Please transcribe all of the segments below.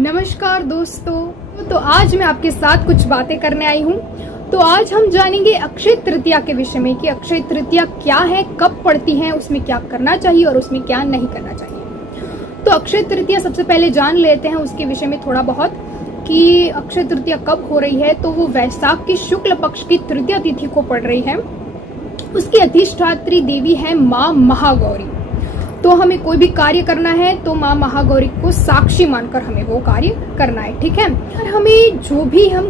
नमस्कार दोस्तों। तो आज मैं आपके साथ कुछ बातें करने आई हूँ। तो आज हम जानेंगे अक्षय तृतीया के विषय में कि अक्षय तृतीया क्या है, कब पड़ती है, उसमें क्या करना चाहिए और उसमें क्या नहीं करना चाहिए। तो अक्षय तृतीया सबसे पहले जान लेते हैं उसके विषय में थोड़ा बहुत कि अक्षय तृतीया कब हो रही है। तो वो वैशाख की शुक्ल पक्ष की तृतीया तिथि को पड़ रही है। उसकी अधिष्ठात्री देवी है माँ महागौरी। तो हमें कोई भी कार्य करना है तो माँ महागौरी को साक्षी मानकर हमें वो कार्य करना है, ठीक है। और हमें जो भी हम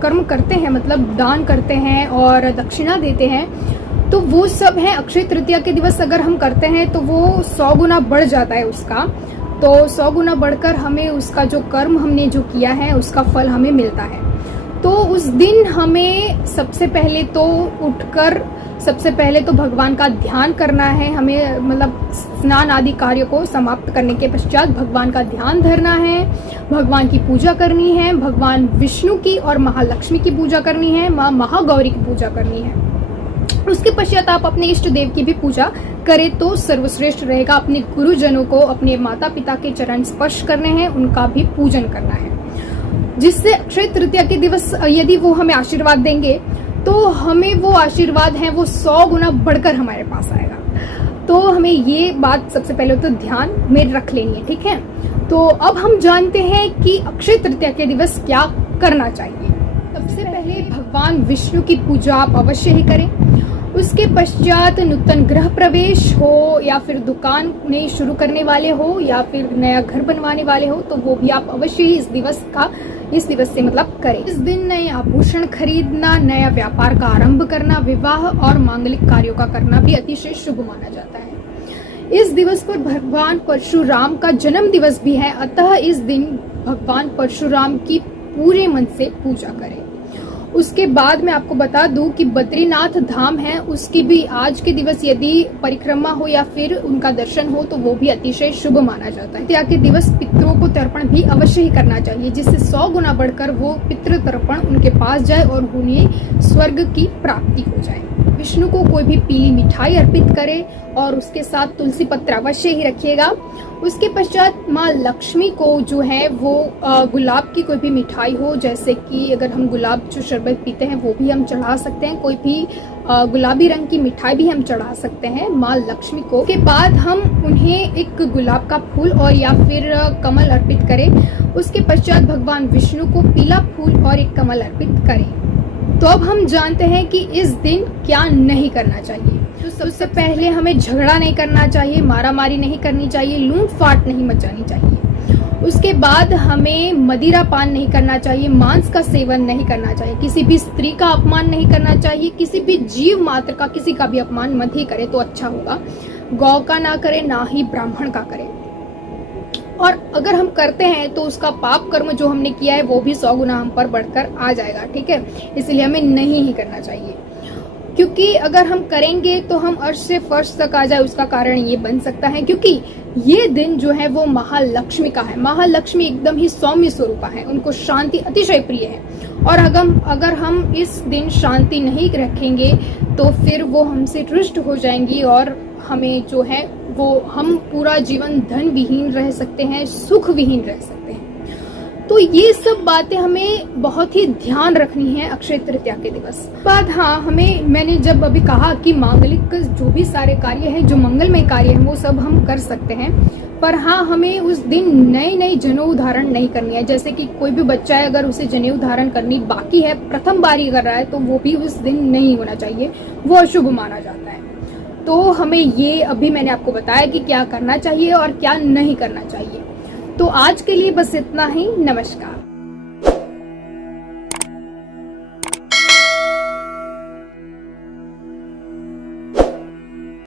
कर्म करते हैं, मतलब दान करते हैं और दक्षिणा देते हैं, तो वो सब है अक्षय तृतीया के दिवस अगर हम करते हैं तो वो 100 गुना बढ़ जाता है उसका। तो 100 गुना बढ़कर हमें उसका जो कर्म हमने जो किया है उसका फल हमें मिलता है। तो उस दिन हमें सबसे पहले तो भगवान का ध्यान करना है। हमें मतलब स्नान आदि कार्य को समाप्त करने के पश्चात भगवान का ध्यान धरना है, भगवान की पूजा करनी है, भगवान विष्णु की और महालक्ष्मी की पूजा करनी है, माँ महागौरी की पूजा करनी है। उसके पश्चात आप अपने इष्ट देव की भी पूजा करें तो सर्वश्रेष्ठ रहेगा। अपने गुरुजनों को, अपने माता पिता के चरण स्पर्श करने हैं, उनका भी पूजन करना है, जिससे अक्षय तृतीया के दिवस यदि वो हमें आशीर्वाद देंगे तो हमें वो आशीर्वाद है वो 100 गुना बढ़कर हमारे पास आएगा। तो हमें ये बात सबसे पहले तो ध्यान में रख लेनी है, ठीक है। तो अब हम जानते हैं कि अक्षय तृतीया के दिवस क्या करना चाहिए। सबसे पहले भगवान विष्णु की पूजा आप अवश्य ही करें। उसके पश्चात नूतन गृह प्रवेश हो या फिर दुकान नई शुरू करने वाले हो या फिर नया घर बनवाने वाले हो तो वो भी आप अवश्य ही इस दिवस से मतलब करें। इस दिन नए आभूषण खरीदना, नया व्यापार का आरंभ करना, विवाह और मांगलिक कार्यों का करना भी अतिशय शुभ माना जाता है। इस दिवस पर भगवान परशुराम का जन्म दिवस भी है, अतः इस दिन भगवान परशुराम की पूरे मन से पूजा करें। उसके बाद मैं आपको बता दूं कि बद्रीनाथ धाम है, उसकी भी आज के दिवस यदि परिक्रमा हो या फिर उनका दर्शन हो तो वो भी अतिशय शुभ माना जाता है। तृतीया के दिवस पितरों को तर्पण भी अवश्य ही करना चाहिए, जिससे 100 गुना बढ़कर वो पितृ तर्पण उनके पास जाए और उन्हें स्वर्ग की प्राप्ति हो जाए। विष्णु को कोई भी पीली मिठाई अर्पित करे और उसके साथ तुलसी पत्र अवश्य ही रखिएगा। उसके पश्चात माँ लक्ष्मी को जो है वो गुलाब की कोई भी मिठाई हो, जैसे कि अगर हम गुलाब जो शरबत पीते हैं वो भी हम चढ़ा सकते हैं, कोई भी गुलाबी रंग की मिठाई भी हम चढ़ा सकते हैं माँ लक्ष्मी को। के बाद हम उन्हें एक गुलाब का फूल और या फिर कमल अर्पित करें। उसके पश्चात भगवान विष्णु को पीला फूल और एक कमल अर्पित करें। तो अब हम जानते हैं कि इस दिन क्या नहीं करना चाहिए। तो सबसे पहले हमें झगड़ा नहीं करना चाहिए, मारामारी नहीं करनी चाहिए, लूट फाट नहीं मचानी चाहिए। उसके बाद हमें मदिरा पान नहीं करना चाहिए, मांस का सेवन नहीं करना चाहिए, किसी भी स्त्री का अपमान नहीं करना चाहिए, किसी भी जीव मात्र का किसी का भी अपमान मत ही करे तो अच्छा होगा। गौ का ना करे, ना ही ब्राह्मण का करे। और अगर हम करते हैं तो उसका पाप कर्म जो हमने किया है वो भी 100 गुना हम पर बढ़कर आ जाएगा, ठीक है। इसलिए हमें नहीं ही करना चाहिए, क्योंकि अगर हम करेंगे तो हम अर्श से फर्श तक आ जाए, उसका कारण ये बन सकता है क्योंकि ये दिन जो है वो महालक्ष्मी का है। महालक्ष्मी एकदम ही सौम्य स्वरूपा है, उनको शांति अतिशय प्रिय है। और अगर हम इस दिन शांति नहीं रखेंगे तो फिर वो हमसे रुष्ट हो जाएंगी और हमें जो है वो हम पूरा जीवन धन विहीन रह सकते हैं, सुख विहीन रह सकते हैं। तो ये सब बातें हमें बहुत ही ध्यान रखनी है अक्षय तृतीया के दिवस। बाद मैंने जब अभी कहा कि मांगलिक जो भी सारे कार्य हैं, जो मंगलमय कार्य हैं, वो सब हम कर सकते हैं, पर हाँ हमें उस दिन नई जनेऊ धारण नहीं करनी है। जैसे कि कोई भी बच्चा है अगर उसे जनेऊ धारण करनी बाकी है, प्रथम बारी कर रहा है, तो वो भी उस दिन नहीं होना चाहिए, वो अशुभ माना जाता है। तो हमें ये अभी मैंने आपको बताया कि क्या करना चाहिए और क्या नहीं करना चाहिए। तो आज के लिए बस इतना ही। नमस्कार।